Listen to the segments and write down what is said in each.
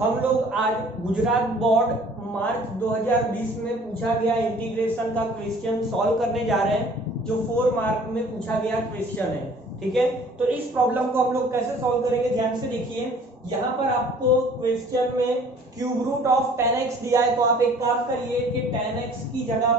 हम लोग आज गुजरात बोर्ड मार्च 2020 में पूछा गया इंटीग्रेशन का क्वेश्चन सॉल्व करने जा रहे हैं, जो 4 मार्क में पूछा गया क्वेश्चन है। ठीक है, तो इस प्रॉब्लम को हम लोग कैसे सॉल्व करेंगे, ध्यान से देखिए। यहाँ पर आपको क्वेश्चन में क्यूब रूट ऑफ 10x दिया है, तो आप एक काम करिए कि 10x की जगह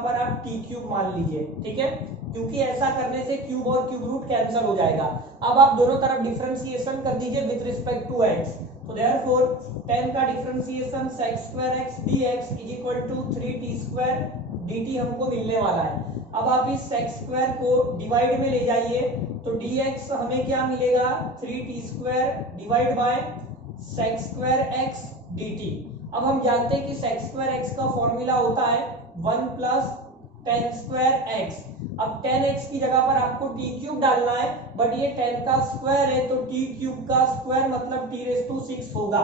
पर आप t क्यूब मान लीजिए। ठीक है, क्योंकि ऐसा करने से क्यूब और क्यूब रूट कैंसिल हो जाएगा। अब आप दोनों तरफ डिफरेंशिएशन कर दीजिए विद रिस्पेक्ट टू x। तो देयरफॉर 10 का differentiation sec2x dx is equal to 3t2 dt हमको मिलने वाला है। अब आप इस sec2 को डिवाइड में ले जाइए, तो dx हमें क्या मिलेगा, 3t2 divide bye sec2x dt। अब हम जानते हैं कि sec2x का फॉर्मूला होता है 1 प्लस tan स्क्वायर x। अब 10x की जगह पर आपको t क्यूब डालना है, बट ये 10 का स्क्वायर है, तो t क्यूब का स्क्वायर मतलब t⁻⁶ होगा।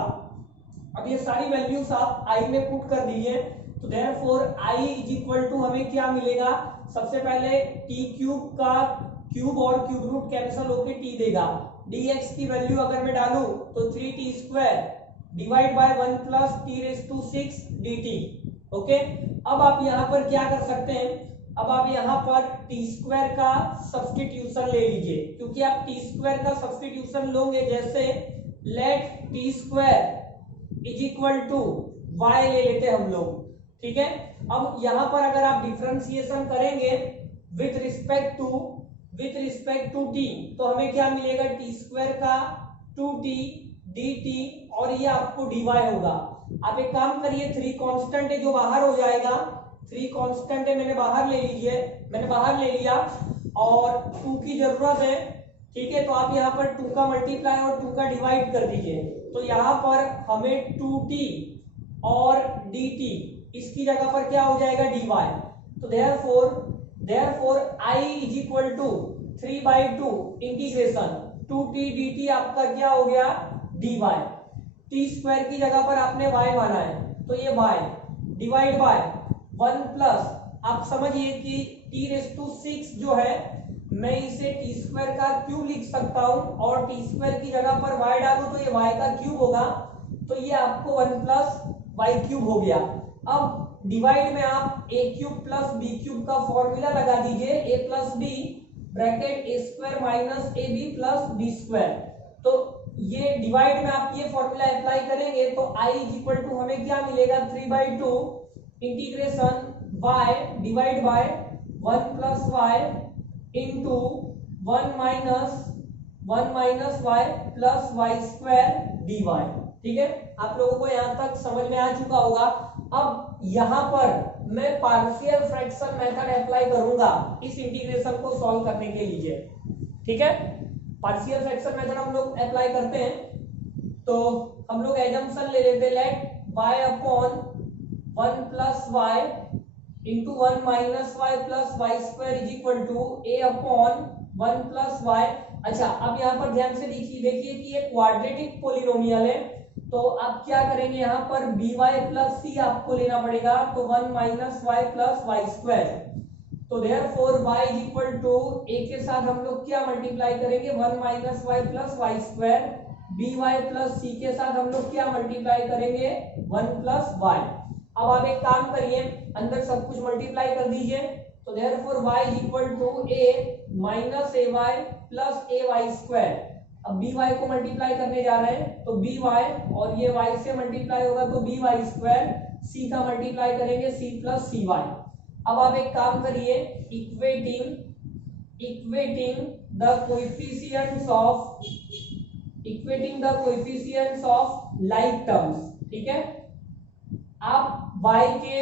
अब ये सारी वैल्यूज आप i में पुट कर दीजिए, तो therefore i is equal to हमें क्या मिलेगा, सबसे पहले t क्यूब का क्यूब और क्यूब रूट कैंसिल होके t देगा। dx की वैल्यू अगर मैं डालूं तो 3t2 divide by 1 plus t⁻⁶ dt। Okay, अब आप यहाँ पर क्या कर सकते हैं, अब आप यहाँ पर t² का सब्स्टिट्यूशन ले लीजिए, क्योंकि आप t² का सब्स्टिट्यूशन लोगे, जैसे let t² is equal to y ले लेते हम लोग। ठीक है, अब यहाँ पर अगर आप डिफरेंशिएशन करेंगे विथ रिस्पेक्ट टू t, तो हमें क्या मिलेगा, t² का 2t dt और ये आपको dy होगा। आप एक काम करिए, 3 कांस्टेंट है जो बाहर हो जाएगा, 3 कांस्टेंट है मैंने बाहर ले लिया और 2 की जरूरत है। ठीक है, तो आप यहाँ पर 2 का मल्टीप्लाई और 2 का डिवाइड कर दीजिए, तो यहाँ पर हमें 2t और dt इसकी जगह पर क्या हो जाएगा, dy। तो therefore i is equal to 3/2 integration 2t dt आपका क्या हो गया, dy। t² की जगह पर आपने y माना है, तो ये y डिवाइड बाय 1 प्लस, आप समझिए कि t⁻⁶ जो है मैं इसे t² का क्यूब लिख सकता हूं, और t² की जगह पर y डालूं तो ये y का क्यूब होगा, तो ये आपको 1 प्लस y क्यूब हो गया। अब डिवाइड में आप a cube plus b cube का फॉर्मूला लगा दीजिए, a plus b bracket a² minus ab plus b²। तो ये डिवाइड में आप ये फॉर्मूला अप्लाई करेंगे, तो i इज इक्वल टू हमें क्या मिलेगा, 3/2 integration y divide by 1 plus y into 1 minus y plus y² dy। ठीक है, आप लोगों को यहाँ तक समझ में आ चुका होगा। अब यहाँ पर मैं पार्शियल फ्रैक्शन मेथड अप्लाई करूंगा इस इंटीग्रेशन को सॉल्व करने के लिए। ठीक है, पार्शियल फ्रैक्शन मेथड हम लोग अप्लाई करते हैं, तो हम लोग एजम्पशन ले लेते हैं, let y upon 1 plus y into 1 minus y plus y² is equal to a upon 1 plus y। अच्छा, अब यहाँ पर ध्यान से देखिए कि ये क्वाड्रेटिक पोलिनोमियल है, तो आप क्या करेंगे, यहाँ पर by प्लस c आपको लेना पड़ेगा, तो 1 माइनस y प्लस y²। तो therefore y is equal to a के साथ हम लोग क्या मल्टीप्लाई करेंगे, 1 minus y plus y², by plus c के साथ हम लोग क्या मल्टीप्लाई करेंगे, 1 प्लस y। अब आप एक काम करिए, अंदर सब कुछ मल्टीप्लाई कर दीजिए, तो therefore y is equal to a minus ay plus ay²। अब by को मल्टीप्लाई करने जा रहे हैं, तो by और ये y से मल्टीप्लाई होगा तो by², c का मल्टीप्लाई करेंगे c प्लस cy। अब आप एक काम करिए, equating the coefficients of like terms. ठीक है, आप y के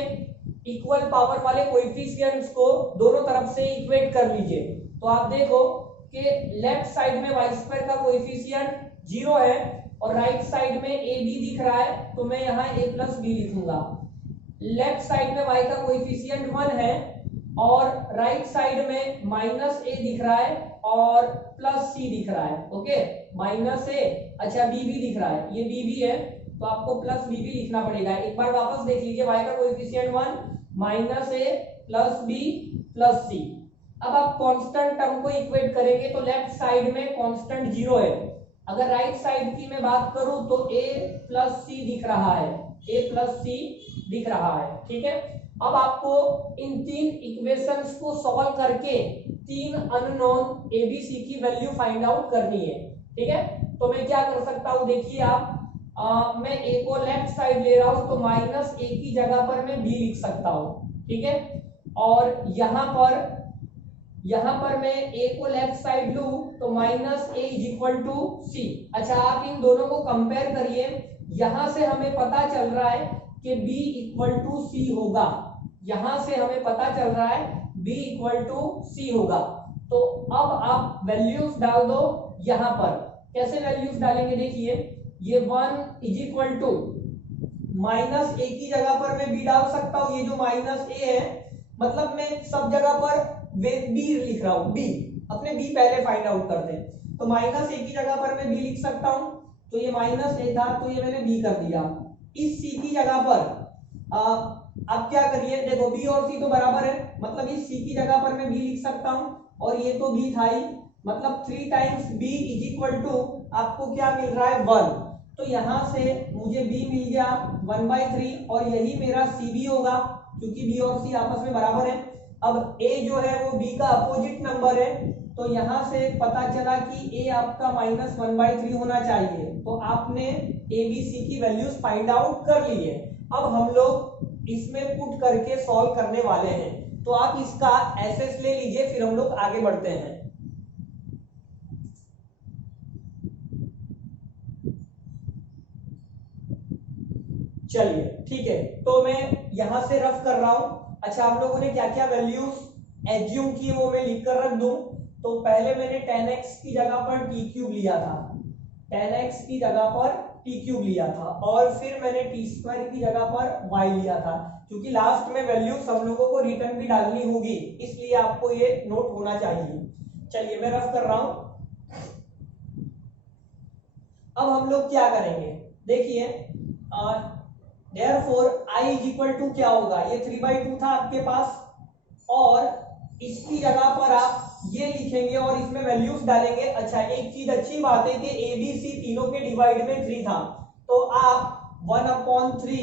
इक्वल पावर वाले कोएफिशिएंट्स को दोनों तरफ से इक्वेट कर लीजिए, तो आप देखो कि लेफ्ट साइड में y² का कोएफिशिएंट 0 है और राइट साइड में ab दिख रहा है, तो मैं यहाँ a प्लस b लिखूंगा। लेफ्ट साइड में y का कोएफिशिएंट 1 है और राइट साइड में माइनस a दिख रहा है और प्लस c दिख रहा है। ओके, माइनस a, अच्छा b भी दिख रहा है, ये b भी है, तो आपको प्लस b भी लिखना पड़ेगा। एक बार वापस देख लीजिए, y का coefficient 1 minus a plus b plus c। अब आप कांस्टेंट टर्म को इक्वेट करेंगे, तो लेफ्ट साइड में कांस्टेंट 0 है, अगर राइट साइड की मैं बात करूं तो a प्लस सी दिख रहा है, a प्लस सी दिख रहा है, ठीक है। अब आपको इन तीन इक्वेशंस को सॉल्व करके तीन अननोन ए बी सी की वैल्यू फाइंड आउट करनी है, ठीक है। तो मैं क्या कर सकता हूं, देखिए आप, मैं a को लेफ्ट साइड ले रहा हूं तो माइनस a की जगह पर मैं b लिख सकता हूं, ठीक है। और यहां पर मैं a को लेफ्ट साइड लूं तो minus a is equal to C. अच्छा, आप इन दोनों को कंपेयर करिए, यहां से हमें पता चल रहा है कि b इक्वल टू सी होगा, यहां से हमें पता चल रहा है b इक्वल टू सी होगा। तो अब आप वैल्यूज डाल दो यहां पर। कैसे वैल्यूज डालेंगे, देखिए, ये 1 is equal to minus a की जगह पर मैं b डाल सकता हूं, ये जो माइनस a है, मतलब मैं सब जगह पर b लिख रहा हूं, b, अपने b पहले फाइंड आउट करते हैं। तो माइनस a की जगह पर मैं b लिख सकता हूं, तो ये माइनस a था तो ये मैंने b कर दिया। इस c की जगह पर आप क्या करिए, देखो b और c तो बराबर है, मतलब इस c की जगह पर मैं b लिख सकता हूं, और ये तो b था ही, मतलब 3 times b is equal to आपको क्या मिल रहा है, 1। तो यहां से मुझे b मिल गया 1/3, और यही मेरा cb होगा क्योंकि b और c आपस में बराबर है। अब a जो है वो b का अपोजिट नंबर है, तो यहां से पता चला कि a आपका -1/3 होना चाहिए। तो आपने a b c की वैल्यूज फाइंड आउट कर ली है। अब हम लोग इसमें पुट करके सॉल्व करने वाले हैं, तो आप इसका एसएस ले लीजिए, फिर हम लोग आगे बढ़ते हैं। चलिए ठीक है, तो मैं यहां से रफ कर रहा हूं। अच्छा, आप लोगों ने क्या क्या वैल्यूज एज्यूम की वो मैं लिख कर रख दूं। तो पहले मैंने 10x की जगह पर t³ लिया था, 10x की जगह पर t³ लिया था, और फिर मैंने t² की जगह पर y लिया था, क्योंकि लास्ट में वैल्यू सब लोगों को रिटर्न भी डालनी होगी, इसलिए आपको ये नोट होना चाहिए। चलिए मैं रफ कर रहा हूं। अब हम लोग क्या करेंगे, देखिए, therefore I is equal to क्या होगा, ये 3/2 था आपके पास, और इसकी जगह पर आप ये लिखेंगे और इसमें वैल्यूज डालेंगे। अच्छा, एक चीज अच्छी बात है कि ए बी सी तीनों के डिवाइड में 3 था, तो आप 1/3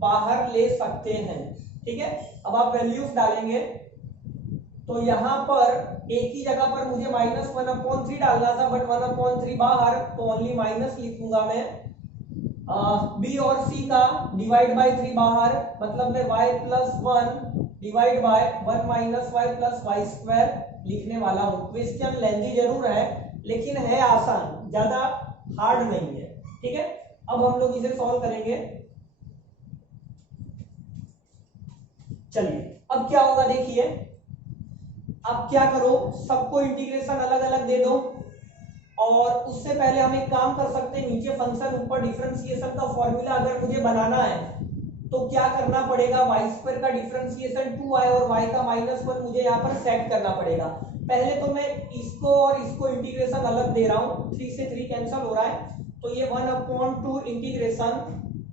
बाहर ले सकते हैं, ठीक है। अब आप वैल्यूज डालेंगे, तो यहां पर a की जगह पर मुझे -1/3 डालना था, बट 1/3 बाहर, तो ओनली माइनस लिखूंगा मैं। b और c का डिवाइड बाय 3 बाहर, मतलब मैं y plus 1 divide by 1 minus y plus Y square लिखने वाला हूं। क्वेश्चन लेंथी जरूर है, लेकिन है आसान, ज्यादा हार्ड नहीं है, ठीक है। अब हम लोग इसे सॉल्व करेंगे। चलिए, अब क्या होगा, देखिए, अब क्या करो, सबको इंटीग्रेशन अलग अलग दे दो, और उससे पहले हम एक काम कर सकते हैं, नीचे फंक्शन ऊपर डिफरेंशिएशन का फॉर्मूला अगर मुझे बनाना है तो क्या करना पड़ेगा, y² का डिफरेंशिएशन 2y और y का -1 मुझे यहाँ पर सेट करना पड़ेगा। पहले तो मैं इसको और इसको इंटीग्रेशन अलग दे रहा हूँ, 3 से 3 कैंसिल हो रहा है, तो ये 1/2 इंटीग्रेशन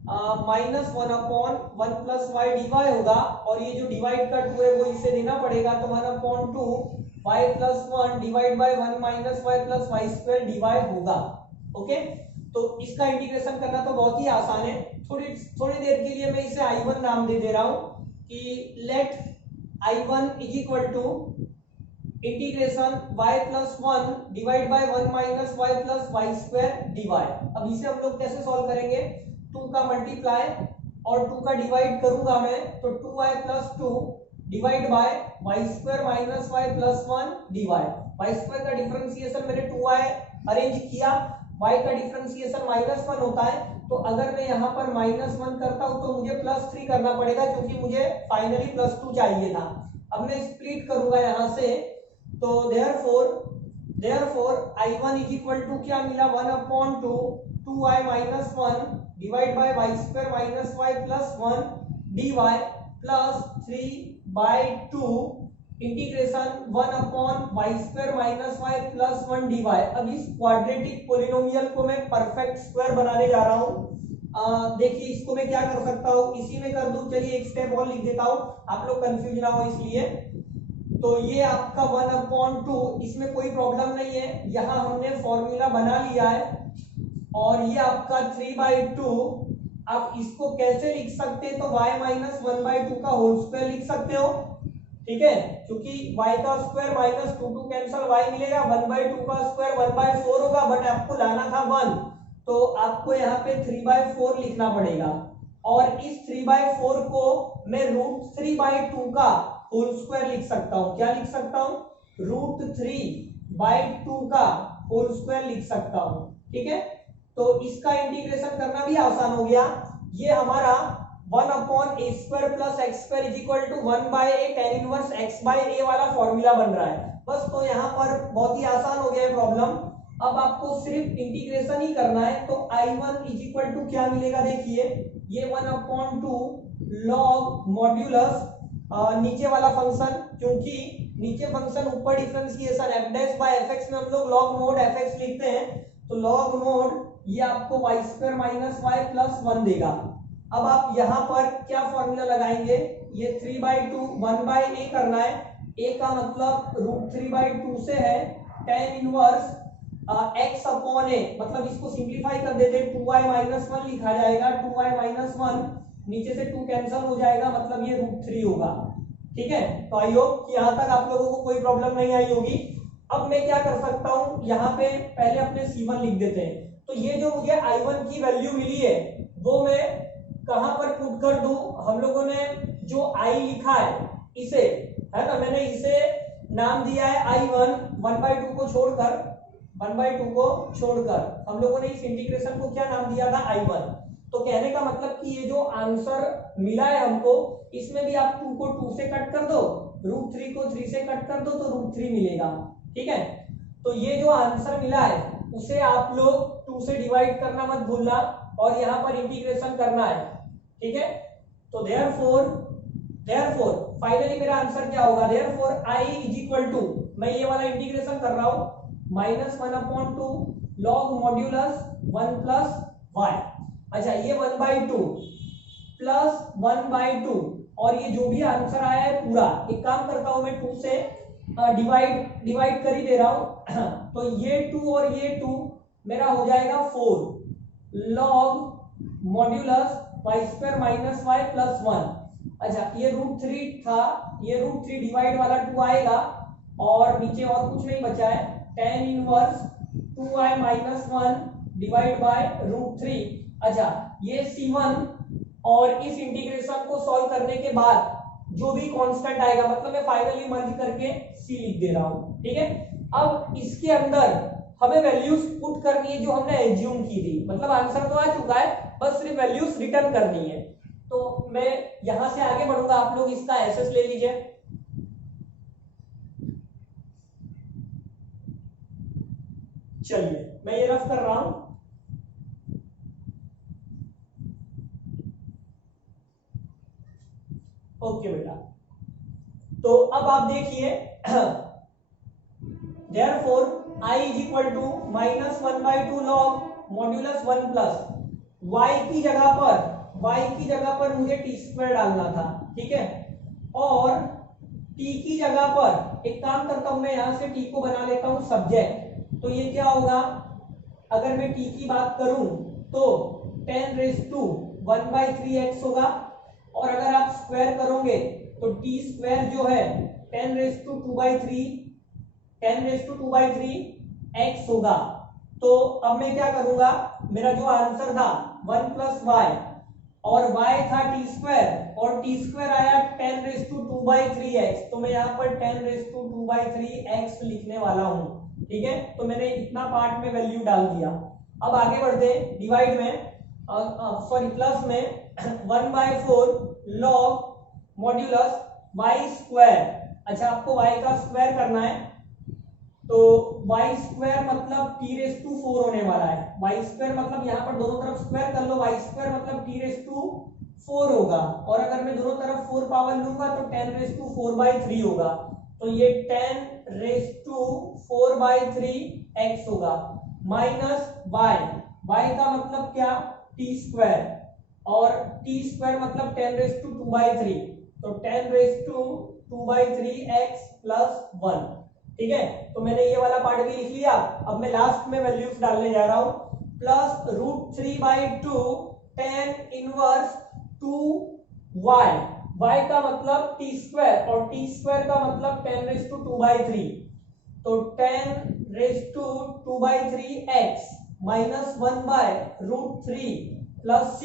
-1/1 प्लस y dy होगा, और ये जो डिवाइड का 2 है वो इसे देना पड़ेगा, तो 1/2 y plus 1 divide by 1 minus y plus Y square dy होगा। ओके, तो इसका इंटीग्रेशन करना तो बहुत ही आसान है। थोड़ी देर के लिए मैं इसे I1 नाम दे रहा हूं कि let I1 is equal to integration y plus 1 divide by 1 minus y plus Y square dy। अब इसे हम लोग कैसे सॉल्व करेंगे, 2 का मल्टीप्लाई और 2 का डिवाइड करूंगा मैं, तो 2y plus 2 divide by Y square minus Y plus 1 dy। Y square का डिफरेंशिएशन मैंने 2y अरेंज किया, y का डिफरेंशिएशन -1 होता है, तो अगर मैं यहाँ पर -1 करता हूं तो मुझे +3 करना पड़ेगा, क्योंकि मुझे फाइनली +2 चाहिए था। अब मैं स्प्लिट करूंगा यहाँ से, तो therefore I1 is equal to क्या मिला, 1/2 2y minus 1 divide by Y square minus Y plus 1 dy plus 3/2 integration 1/y² minus y plus 1 dy। अब इस क्वाड्रेटिक पोलिनोमियल को मैं परफेक्ट स्क्वायर बनाने जा रहा हूं। देखिए, इसको मैं क्या कर सकता हूं, इसी में कर दूं। चलिए एक स्टेप और लिख देता हूं, आप लोग कंफ्यूज ना हो इसलिए। तो ये आपका 1/2, इसमें कोई प्रॉब्लम नहीं है, यहां हमने फॉर्मूला बना लिया है। और ये आपका 3/2, आप इसको कैसे लिख सकते हैं, तो y माइनस 1/2 का होल स्क्वायर लिख सकते हो, ठीक है, क्योंकि y का स्क्वायर माइनस 2 कैंसिल y मिलेगा, 1/2 का स्क्वायर 1/4 होगा, बट आपको लाना था 1, तो आपको यहाँ पे 3/4 लिखना पड़ेगा। और इस 3/4 को मैं √3/2 का होल स्क्वायर लिख सकता हूँ। क्या लिख सकता हूँ, √3/2 का होल स्क्वायर लिख सकता हूँ, ठीक है। तो इसका इंटीग्रेशन करना भी आसान हो गया। ये हमारा 1/a² plus x² is equal to 1/a tan inverse x/a वाला फॉर्मूला बन रहा है बस। तो यहाँ पर बहुत ही आसान हो गया है प्रॉब्लम। अब आपको सिर्फ इंटीग्रेशन ही करना है। तो I1 इज इक्वल टू क्या मिलेगा, देखिए ये 1/2 log मॉड्यूलस नीचे वाला फंक्शन, क्योंकि नीचे फंक्शन ऊपर डिफरेंशिएशन f'/fx में हम लोग log mod fx लिखते हैं, तो log mod ये आपको y² माइनस y प्लस 1 देगा। अब आप यहाँ पर क्या फॉर्मूला लगाएंगे, ये 3/2 1/a करना है, a का मतलब √3/2 से है tan इनवर्स x/a, मतलब इसको सिंप्लीफाई कर देते 2y माइनस 1 लिखा जाएगा, 2y माइनस 1 नीचे से 2 कैंसिल हो जाएगा, मतलब ये √3 होगा, ठीक है। तो आई होप कि यहाँ तक आप लोगों को कोई प्रॉब्लम नहीं आई होगी। अब मैं क्या कर सकता हूँ, यहाँ पे पहले अपने C1 लिख देते हैं। तो ये जो मुझे I1 की वैल्यू मिली है वो मैं कहां पर पुट कर दूं, हम लोगों ने जो I लिखा है इसे, है ना, मैंने इसे नाम दिया है I1, 1/2 को छोड़कर, 1/2 को छोड़कर हम लोगों ने इस इंटीग्रेशन को क्या नाम दिया था, I1। तो कहने का मतलब कि ये जो आंसर मिला है हमको, इसमें भी आप 2 को 2 से कट कर दो, √3 को 3 से कट कर दो, तो √3 मिलेगा, ठीक है। तो ये जो आंसर मिला है उसे आप लोग 2 से डिवाइड करना मत भूलना, और यहाँ पर इंटीग्रेशन करना है, ठीक है। तो देयरफॉर फाइनली मेरा आंसर क्या होगा, therefore I is equal to, मैं ये वाला इंटीग्रेशन कर रहा हूँ, -1/2 log मॉड्यूलस 1 प्लस y। अच्छा, ये 1/2 प्लस 1/2, और ये जो भी आंसर आया है पूरा, एक काम करता हूं मैं 2 से डिवाइड कर ही दे रहा हूं तो ये 2 और ये 2 मेरा हो जाएगा 4 log modulus y² minus y plus 1। अच्छा, ये √3 था, ये √3 डिवाइड वाला 2 आएगा, और नीचे और कुछ नहीं बचा है, tan inverse 2y minus 1 divide bye √3। अच्छा, ये C1, और इस इंटीग्रेशन को सॉल्व करने के बाद जो भी कांस्टेंट आएगा, मतलब मैं फाइनली मर्ज करके C लिख दे रहा हूं, ठीक है। अब इसके अंदर हमें वैल्यूज पुट करनी है जो हमने एज्यूम की थी, मतलब आंसर तो आ चुका है, बस सिर्फ वैल्यूज रिटर्न करनी है। तो मैं यहां से आगे बढ़ूंगा, आप लोग इसका एसएस ले लीजिए। चलिए मैं ये रफ कर रहा हूं। ओके बेटा, तो अब आप देखिए therefore I is equal to -1/2 log modulus 1 plus y की जगह पर मुझे t² डालना था, ठीक है। और t की जगह पर एक काम करता हूं, मैं यहां से t को बना लेता हूं सब्जेक्ट। तो ये क्या होगा, अगर मैं t की बात करूं तो 10⁻⁴x होगा, और अगर आप स्क्वायर करोगे तो t² जो है 10⁻²3x होगा। तो अब मैं क्या करूंगा, मेरा जो आंसर था 1 प्लस y, और y था t², और t² आया 10⁻²3x, तो मैं यहाँ पर 10⁻²3x लिखने वाला हूँ, ठीक है। तो मैंने इतना पार्ट में वैल्यू डाल दिया। अब आगे बढ़ते डिवाइड में, सॉरी प्लस में 1/4 log मॉड्यूलस y²। अच्छा, आपको y का स्क्वायर करना है, तो y² मतलब t⁴ होने वाला है। y² मतलब यहाँ पर दोनों तरफ स्क्वायर कर लो, y² मतलब t⁴ होगा, और अगर मैं दोनों तरफ 4 पावर लूंगा तो 10⁻⁴/3 होगा। तो ये 10⁻⁴/3x होगा, माइनस y का मतलब क्या, t², और t² मतलब 10⁻⁴, तो 10⁻⁴ 2/3x प्लस 1। ठीक है, तो मैंने ये वाला पार्ट भी लिख लिया। अब मैं लास्ट में वैल्यूज डालने जा रहा हूं, plus √3/2 tan inverse 2y, y का मतलब t स्क्वायर और t स्क्वायर का मतलब 10⁻²/3, तो 10⁻²/3x माइनस 1/√3 प्लस c।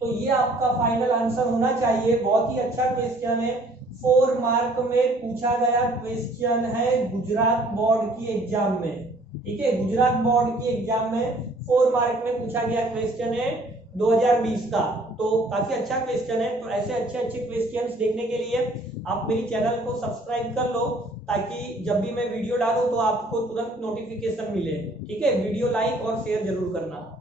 तो ये आपका फाइनल आंसर होना चाहिए। बहुत ही अच्छा क्वेश्चन है, 4 मार्क में पूछा गया क्वेश्चन है गुजरात बोर्ड की एग्जाम में। ठीक है, गुजरात बोर्ड की एग्जाम में 4 मार्क में पूछा गया क्वेश्चन है 2020 का। तो काफी अच्छा क्वेश्चन है। तो ऐसे अच्छे अच्छे क्वेश्चंस देखने के लिए आप मेरी चैनल को सब्सक्राइब कर लो, ताकि जब भी मैं वीडियो डालूं तो आपको तुरंत नोटिफिकेशन मिले। ठीक है, वीडियो लाइक और शेयर जरूर करना।